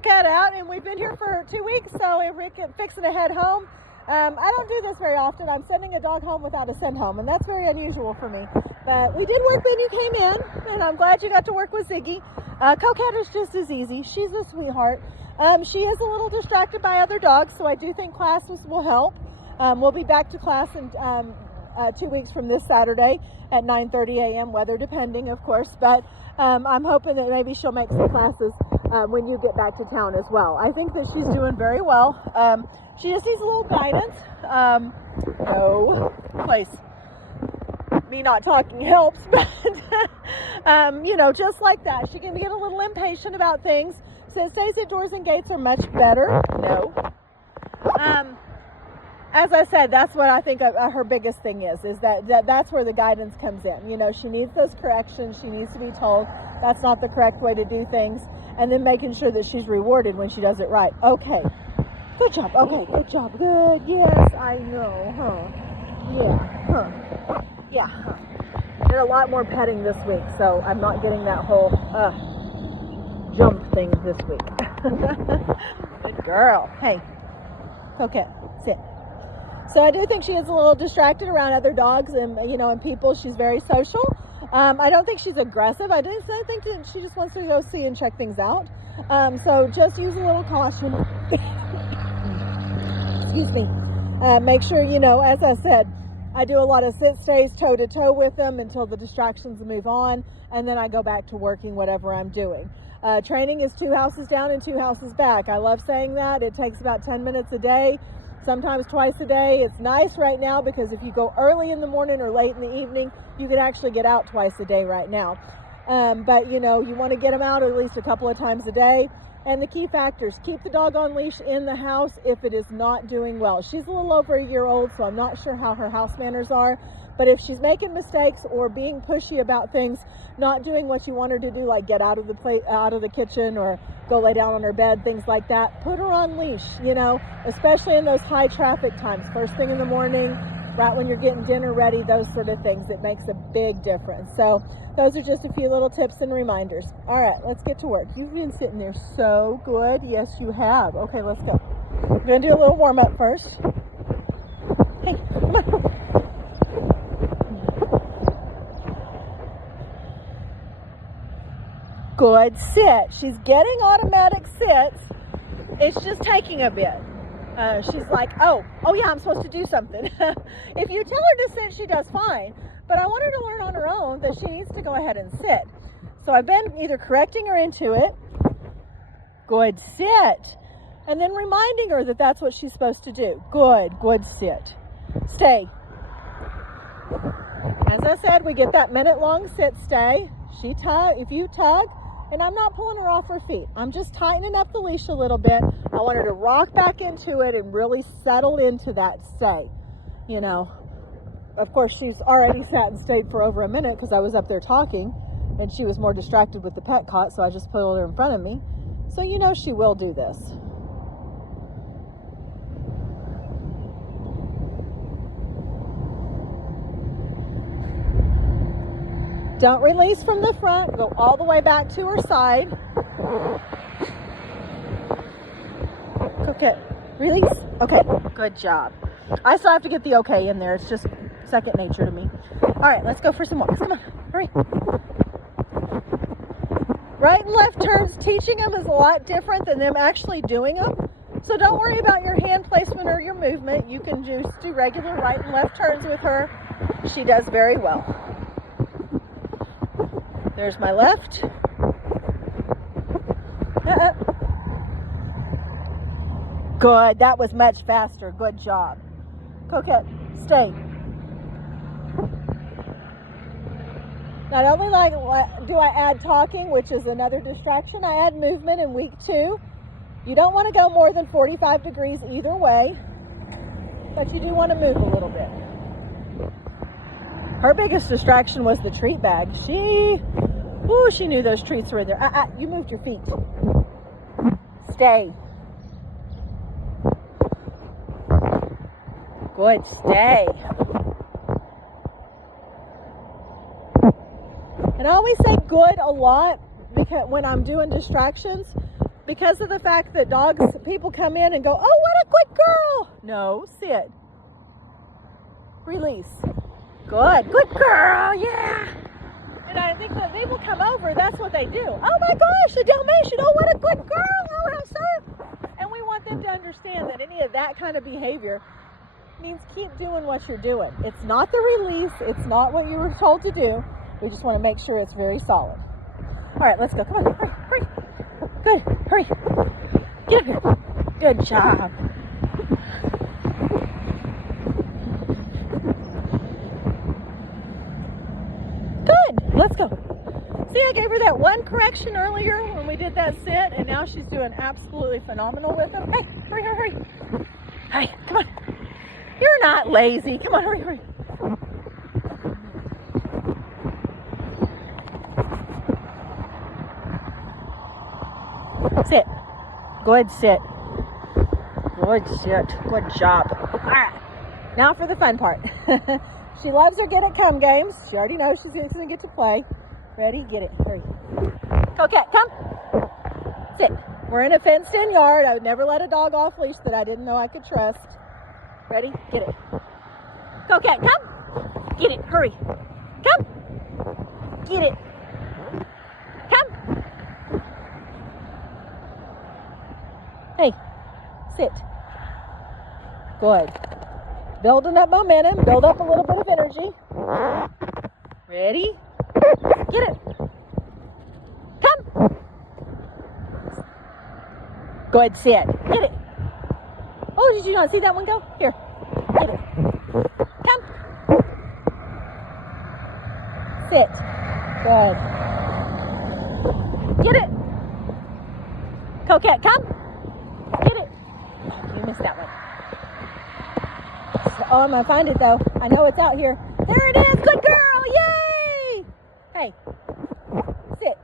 Coquette out, and we've been here for 2 weeks, so we're fixing to head home. I don't do this very often. I'm sending a dog home without a send home, and that's very unusual for me. But we did work when you came in, and I'm glad you got to work with Ziggy. Coquette is just as easy. She's a sweetheart. She is a little distracted by other dogs, so I do think classes will help. We'll be back to class in 2 weeks from this Saturday at 9:30 a.m., weather depending, of course. But I'm hoping that maybe she'll make some classes when you get back to town as well. I think that she's doing very well. She just needs a little guidance. No place. Me not talking helps, but you know, just like that. She can get a little impatient about things. So stays at doors and gates are much better. No. As I said, that's what I think her biggest thing is that's where the guidance comes in. You know, she needs those corrections. She needs to be told that's not the correct way to do things, and then making sure that she's rewarded when she does it right. Okay. Good job. Okay. Good job. Good. Yes, I know. Huh. Yeah. Huh. Yeah. Huh. Did a lot more petting this week, so I'm not getting that whole jump thing this week. Good girl. Hey. Coquette. Sit. So I do think she is a little distracted around other dogs and, you know, and people. She's very social. I don't think she's aggressive. I think that she just wants to go see and check things out. So just use a little caution. Excuse me. Make sure, you know, as I said, I do a lot of sit stays toe to toe with them until the distractions move on. And then I go back to working whatever I'm doing. Training is 2 houses down and 2 houses back. I love saying that. It takes about 10 minutes a day. Sometimes twice a day. It's nice right now because if you go early in the morning or late in the evening, you can actually get out twice a day right now. But you know, you want to get them out at least a couple of times a day. And the key factors, keep the dog on leash in the house if it is not doing well. She's a little over a year old, so I'm not sure how her house manners are. But if she's making mistakes or being pushy about things, not doing what you want her to do, like get out of the kitchen or go lay down on her bed, things like that, put her on leash, you know, especially in those high traffic times, first thing in the morning, right when you're getting dinner ready, those sort of things. It makes a big difference. So those are just a few little tips and reminders. All right, let's get to work. You've been sitting there so good. Yes, you have. Okay, let's go. We're going to do a little warm up first. Hey, come on. Good sit. She's getting automatic sits. It's just taking a bit. She's like, oh yeah, I'm supposed to do something. If you tell her to sit, she does fine. But I want her to learn on her own that she needs to go ahead and sit. So I've been either correcting her into it. Good sit. And then reminding her that that's what she's supposed to do. Good sit. Stay. As I said, we get that minute-long sit stay. If you tug, and I'm not pulling her off her feet. I'm just tightening up the leash a little bit. I want her to rock back into it and really settle into that stay. You know, of course, she's already sat and stayed for over a minute because I was up there talking and she was more distracted with the pet cot, so I just put her in front of me. So you know she will do this. Don't release from the front. Go all the way back to her side. Okay, release. Okay, good job. I still have to get the okay in there. It's just second nature to me. All right, let's go for some walks. Come on, hurry. Right and left turns, teaching them is a lot different than them actually doing them. So don't worry about your hand placement or your movement. You can just do regular right and left turns with her. She does very well. There's my left. Good. That was much faster. Good job. Coquette, stay. Not only do I add talking, which is another distraction, I add movement in week 2. You don't want to go more than 45 degrees either way, but you do want to move a little bit. Her biggest distraction was the treat bag. She knew those treats were in there. You moved your feet. Stay. Good, stay. And I always say good a lot because when I'm doing distractions, because of the fact that people come in and go, oh, what a good girl. No, sit. Release. Good girl, yeah. And I think that they will come over, that's what they do. Oh my gosh, a Dalmatian, oh, what a good girl, oh, how so. And we want them to understand that any of that kind of behavior means keep doing what you're doing. It's not the release, it's not what you were told to do. We just want to make sure it's very solid. All right, let's go. Come on, hurry. Good, hurry. Get up here. Good job. Good, let's go. See, I gave her that one correction earlier when we did that sit, and now she's doing absolutely phenomenal with them. Hey, hurry. Hey, come on. You're not lazy. Come on, hurry. Sit. Good sit. Good job. All right. Now for the fun part. She loves her get it come games. She already knows she's going to get to play. Ready? Get it. Hurry. Coquette, come. Sit. We're in a fenced in yard. I would never let a dog off leash that I didn't know I could trust. Ready? Get it. Coquette, come. Get it. Hurry. Come. Get it. Come. Hey, sit. Good. Building up momentum. Build up a little bit of energy. Ready? Get it. Come. Good, sit. Get it. Oh, did you not see that one go? Here. Get it. Come. Sit. Good. Get it. Coquette, come. Get it. Oh, you missed that one. So, I'm going to find it, though. I know it's out here. There it is. Good girl. Yay. Hey. Sit.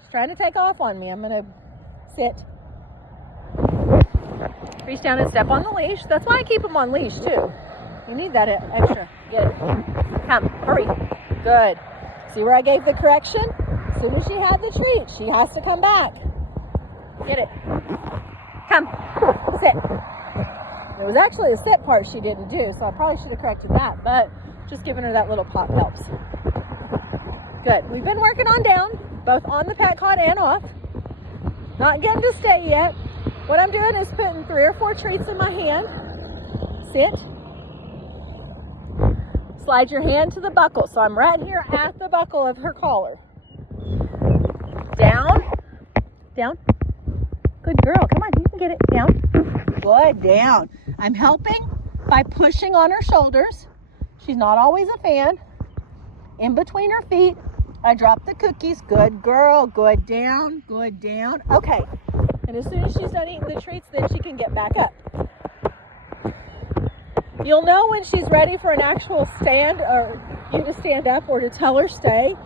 She's trying to take off on me. I'm going to sit. Reach down and step on the leash. That's why I keep them on leash, too. You need that extra. Get it. Come. Hurry. Good. See where I gave the correction? As soon as she had the treat, she has to come back. Get it. Come. Sit. It was actually a sit part she didn't do, so I probably should have corrected that, but just giving her that little pop helps. Good. We've been working on down, both on the pet cot and off. Not getting to stay yet. What I'm doing is putting 3 or 4 treats in my hand. Sit. Slide your hand to the buckle. So I'm right here at the buckle of her collar. Down. Down. Good girl. Come on, you can get it. Down. Good. Down. I'm helping by pushing on her shoulders. She's not always a fan. In between her feet. I drop the cookies. Good girl. Good. Down. Good. Down. Okay. And as soon as she's done eating the treats, then she can get back up. You'll know when she's ready for an actual stand, or you to stand up, or to tell her stay,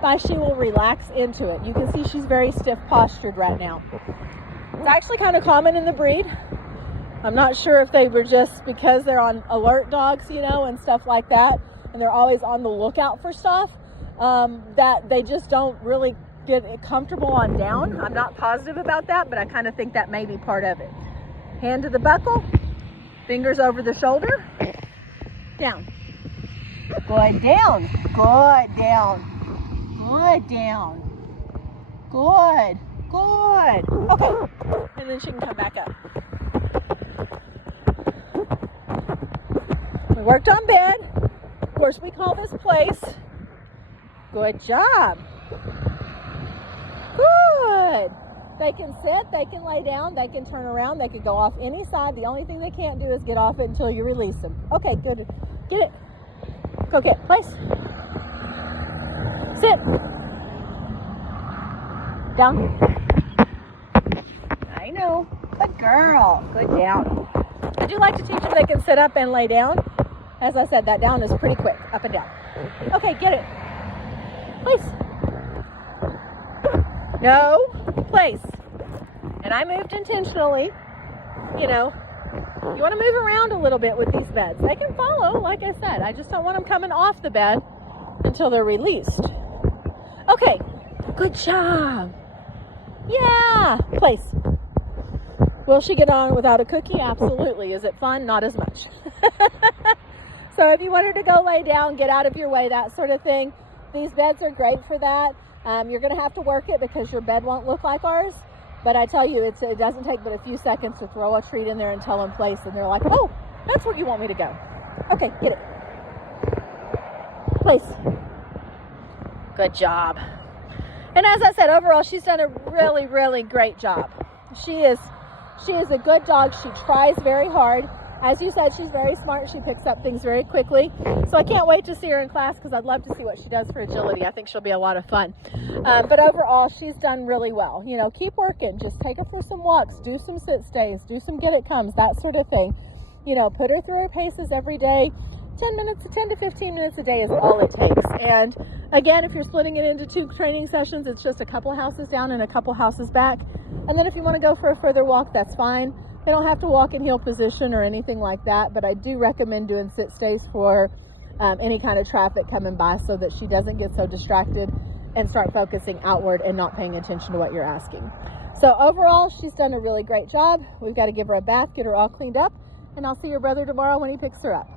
by she will relax into it. You can see she's very stiff postured right now. It's actually kind of common in the breed. I'm not sure if they were just because they're on alert dogs, you know, and stuff like that, and they're always on the lookout for stuff, that they just don't really get comfortable on down. I'm not positive about that, but I kind of think that may be part of it. Hand to the buckle, fingers over the shoulder, down. Good, down. Good, down. Good, down. Good, good. Okay, and then she can come back up. We worked on bed. Of course, we call this place. Good job. Good. They can sit, they can lay down, they can turn around, they can go off any side. The only thing they can't do is get off it until you release them. Okay, good. Get it. Coquette, place. Sit. Down. I know. Good girl. Good down. I do like to teach them they can sit up and lay down. As I said, that down is pretty quick. Up and down. Okay, get it. Place. No, place. And I moved intentionally. You know, you want to move around a little bit with these beds. They can follow, like I said. I just don't want them coming off the bed until they're released. Okay, good job. Yeah, place. Will she get on without a cookie? Absolutely. Is it fun? Not as much. So if you want her to go lay down, get out of your way, that sort of thing, these beds are great for that. You're going to have to work it because your bed won't look like ours. But I tell you, it doesn't take but a few seconds to throw a treat in there and tell them place. And they're like, oh, that's where you want me to go. Okay, get it. Place. Good job. And as I said, overall, she's done a really, really great job. She is a good dog. She tries very hard. As you said, she's very smart. She picks up things very quickly. So I can't wait to see her in class because I'd love to see what she does for agility. I think she'll be a lot of fun. But overall, she's done really well. You know, keep working. Just take her for some walks. Do some sit stays. Do some get it comes, that sort of thing. You know, put her through her paces every day. 10 to 15 minutes a day is all it takes. And again, if you're splitting it into 2 training sessions, it's just a couple houses down and a couple houses back. And then if you want to go for a further walk, that's fine. They don't have to walk in heel position or anything like that, but I do recommend doing sit stays for any kind of traffic coming by so that she doesn't get so distracted and start focusing outward and not paying attention to what you're asking. So overall, she's done a really great job. We've got to give her a bath, get her all cleaned up, and I'll see your brother tomorrow when he picks her up.